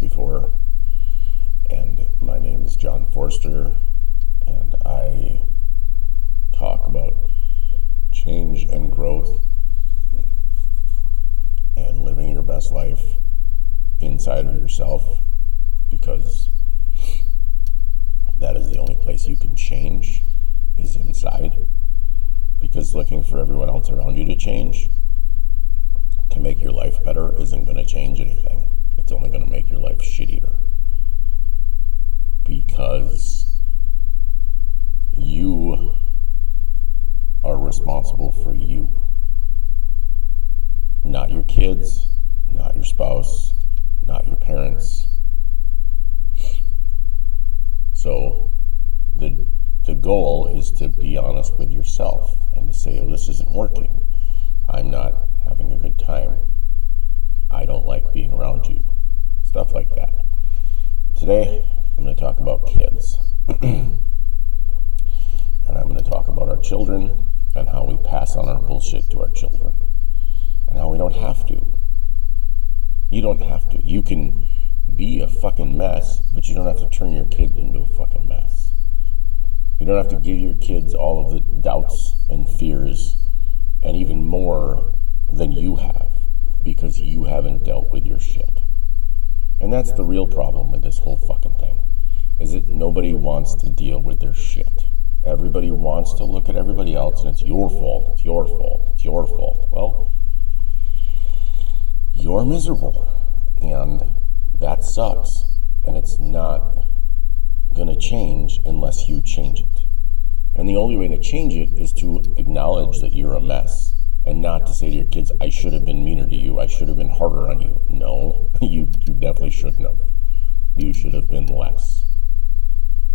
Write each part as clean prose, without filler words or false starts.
before, and my name is John Forster, and I talk about change and growth and living your best life inside of yourself, because that is the only place you can change, is inside. Because looking for everyone else around you to change, to make your life better, isn't going to change anything. It's only going to make your life shittier. Because you are responsible for you. Not your kids, not your spouse, not your parents. So the goal is to be honest with yourself and to say, oh, this isn't working. I'm not having a good time. I don't like being around you. Stuff like that. Today, I'm going to talk about kids. And I'm going to talk about our children and how we pass on our bullshit to our children. And how we don't have to. You don't have to. You can be a fucking mess, but you don't have to turn your kids into a fucking mess. You don't have to give your kids all of the doubts and fears and even more than you have, because you haven't dealt with your shit. And that's the real problem with this whole fucking thing, is that nobody wants to deal with their shit. Everybody wants to look at everybody else and it's your fault, it's your fault, it's your fault. Well, you're miserable, and that sucks, and it's not gonna change unless you change it. And the only way to change it is to acknowledge that you're a mess, and not to say to your kids, I should have been meaner to you, I should have been harder on you. No, you definitely shouldn't have. You should have been less.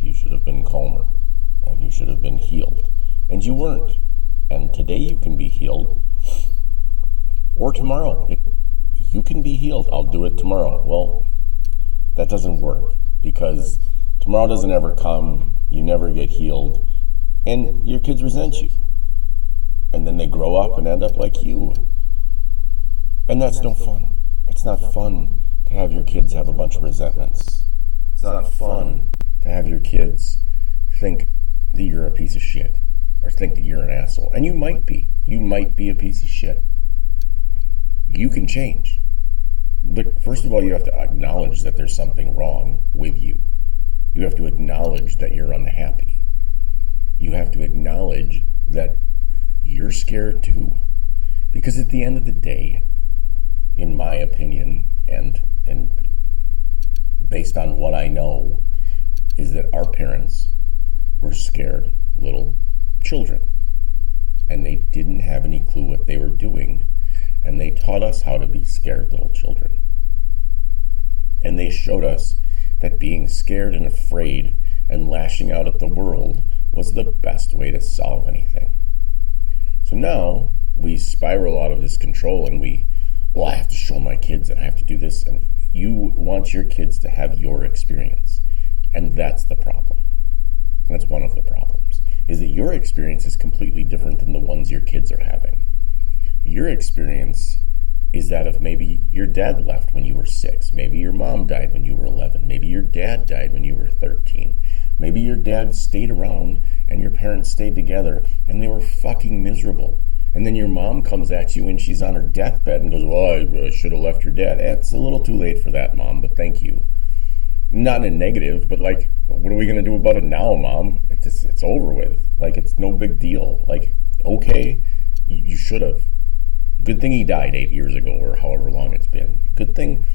You should have been calmer, and you should have been healed. And you weren't. And today you can be healed, or tomorrow. You can be healed. I'll do it tomorrow. Well, that doesn't work, because tomorrow doesn't ever come. You never get healed, and your kids resent you. And then they grow up and end up like you. And that's no fun. It's not fun to have your kids have a bunch of resentments. It's not fun to have your kids think that you're a piece of shit, or think that you're an asshole. And you might be. You might be a piece of shit. You can change. But first of all, you have to acknowledge that there's something wrong with you. You have to acknowledge that you're unhappy. You have to acknowledge that you're scared too. Because at the end of the day, in my opinion, and based on what I know, is that our parents were scared little children. And they didn't have any clue what they were doing. And they taught us how to be scared little children. And they showed us that being scared and afraid and lashing out at the world was the best way to solve anything. So now we spiral out of this control and I have to show my kids and I have to do this. And you want your kids to have your experience. And that's the problem. That's one of the problems, is that your experience is completely different than the ones your kids are having. Your experience is that of maybe your dad left when you were 6. Maybe your mom died when you were 11. Maybe your dad died when you were 13. Maybe your dad stayed around and your parents stayed together and they were fucking miserable. And then your mom comes at you when she's on her deathbed and goes, well, I should have left your dad. It's a little too late for that, Mom, but thank you. Not in a negative, but like, what are we going to do about it now, Mom? It's over with. Like, it's no big deal. Like, okay, you should have. Good thing he died 8 years ago, or however long it's been. Good thing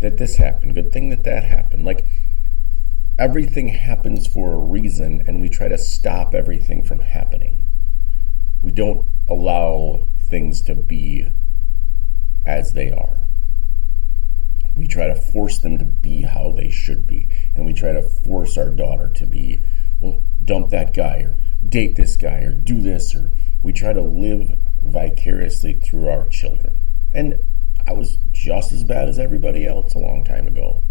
that this happened. Good thing that happened. Like, everything happens for a reason, and we try to stop everything from happening. We don't allow things to be as they are. We try to force them to be how they should be. And we try to force our daughter to be, well, dump that guy, or date this guy, or do this, or we try to live vicariously through our children. And I was just as bad as everybody else a long time ago.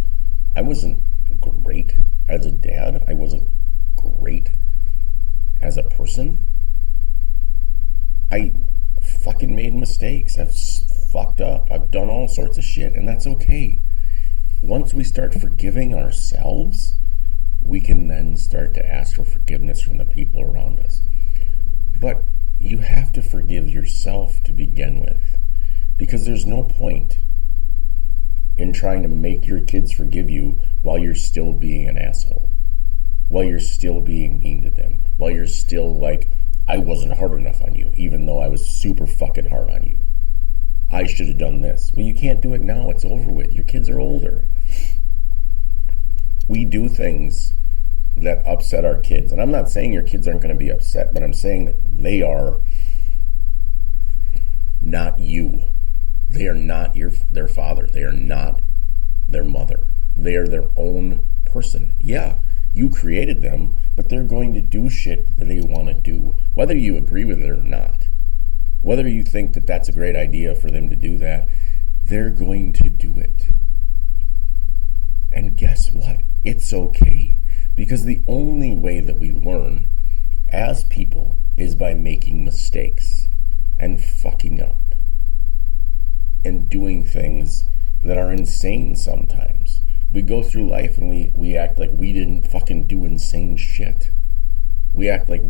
I wasn't great as a dad. I wasn't great as a person. I fucking made mistakes. I've fucked up. I've done all sorts of shit, and that's okay. once we start forgiving ourselves, we can then start to ask for forgiveness from the people around us. But you have to forgive yourself to begin with, because there's no point in trying to make your kids forgive you while you're still being an asshole, while you're still being mean to them, while you're still like, I wasn't hard enough on you, even though I was super fucking hard on you. I should have done this. Well, you can't do it now. It's over with. Your kids are older. We do things that upset our kids. And I'm not saying your kids aren't going to be upset, but I'm saying that they are not you. They are not their father. They are not their mother. They are their own person. Yeah, you created them, but they're going to do shit that they want to do, whether you agree with it or not. Whether you think that that's a great idea for them to do that, they're going to do it. And guess what? It's okay. Because the only way that we learn as people is by making mistakes and fucking up and doing things that are insane sometimes. We go through life and we act like we didn't fucking do insane shit. We act like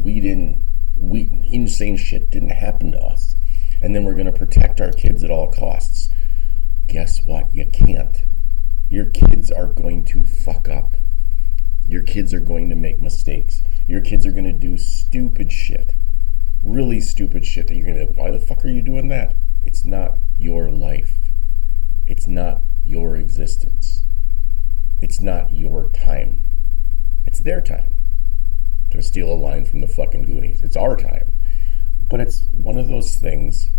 insane shit didn't happen to us. And then we're going to protect our kids at all costs. Guess what? You can't. Your kids are going to fuck up. Your kids are going to make mistakes. Your kids are going to do stupid shit. Really stupid shit that you're going to be like, why the fuck are you doing that? It's not your life. It's not your existence. It's not your time. It's their time. To steal a line from the fucking Goonies. It's our time. But it's one of those things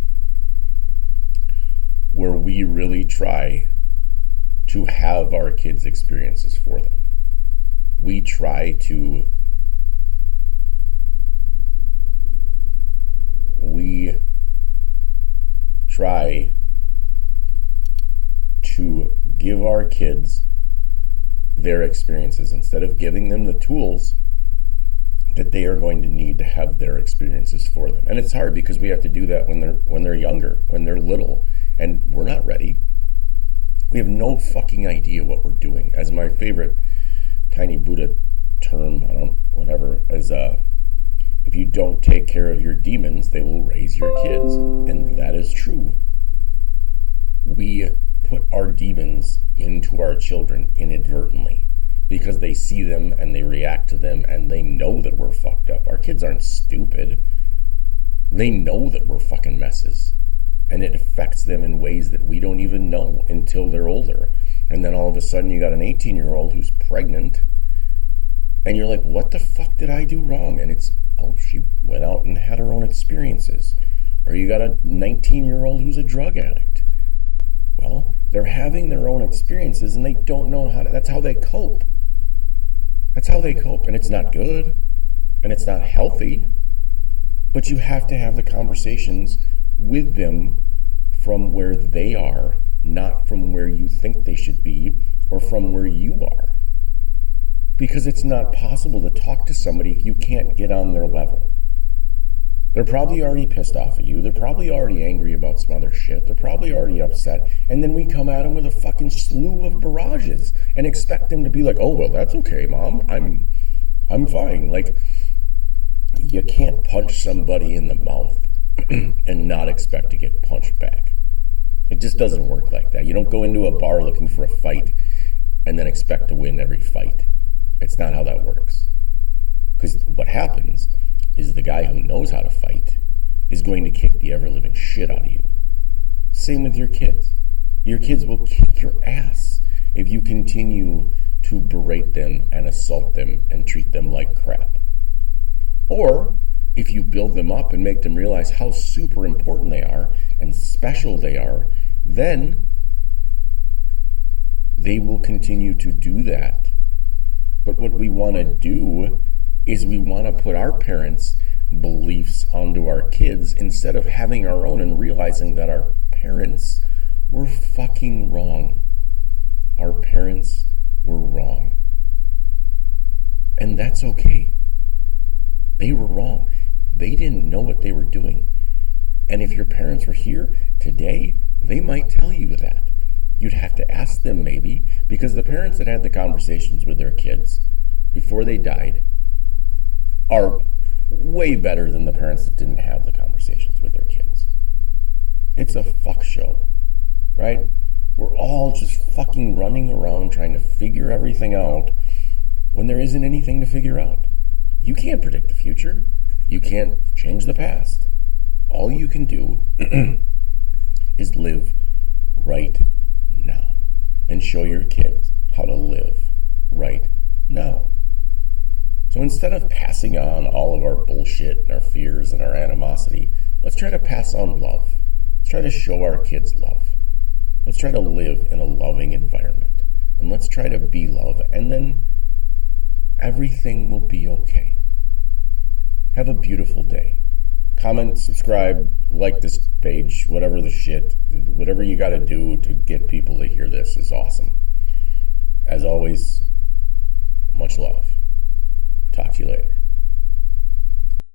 where we really try to have our kids' experiences for them. We try to give our kids their experiences instead of giving them the tools that they are going to need to have their experiences for them. And it's hard because we have to do that when they're younger, when they're little, and we're not ready. We have no fucking idea what we're doing. As my favorite Tiny Buddha term, is if you don't take care of your demons, they will raise your kids. And that is true. We put our demons into our children inadvertently because they see them and they react to them and they know that we're fucked up. Our kids aren't stupid. They know that we're fucking messes. And it affects them in ways that we don't even know until they're older. And then all of a sudden you got an 18-year-old who's pregnant and you're like, what the fuck did I do wrong? And it's, she went out and had her own experiences. Or you got a 19-year-old who's a drug addict. Well, they're having their own experiences and they don't know that's how they cope. That's how they cope. And it's not good. And it's not healthy. But you have to have the conversations with them from where they are, not from where you think they should be or from where you are. Because it's not possible to talk to somebody if you can't get on their level. They're probably already pissed off at you. They're probably already angry about some other shit. They're probably already upset. And then we come at them with a fucking slew of barrages and expect them to be like, oh, well, that's okay, Mom. I'm fine. Like, you can't punch somebody in the mouth and not expect to get punched back. It just doesn't work like that. You don't go into a bar looking for a fight and then expect to win every fight. It's not how that works. Because what happens is the guy who knows how to fight is going to kick the ever-living shit out of you. Same with your kids. Your kids will kick your ass if you continue to berate them and assault them and treat them like crap. Or if you build them up and make them realize how super important they are and special they are, then they will continue to do that. But what we want to do is we want to put our parents' beliefs onto our kids instead of having our own and realizing that our parents were fucking wrong. Our parents were wrong. And that's okay. They were wrong. They didn't know what they were doing. And if your parents were here today, they might tell you that. You'd have to ask them maybe, because the parents that had the conversations with their kids before they died are way better than the parents that didn't have the conversations with their kids. It's a fuck show, right? We're all just fucking running around trying to figure everything out when there isn't anything to figure out. You can't predict the future. You can't change the past. All you can do is live right now and show your kids how to live right now. So instead of passing on all of our bullshit and our fears and our animosity, let's try to pass on love. Let's try to show our kids love. Let's try to live in a loving environment. And let's try to be love. And then everything will be okay. Have a beautiful day. Comment, subscribe, like this page, whatever the shit, whatever you got to do to get people to hear this is awesome. As always, much love. Talk to you later.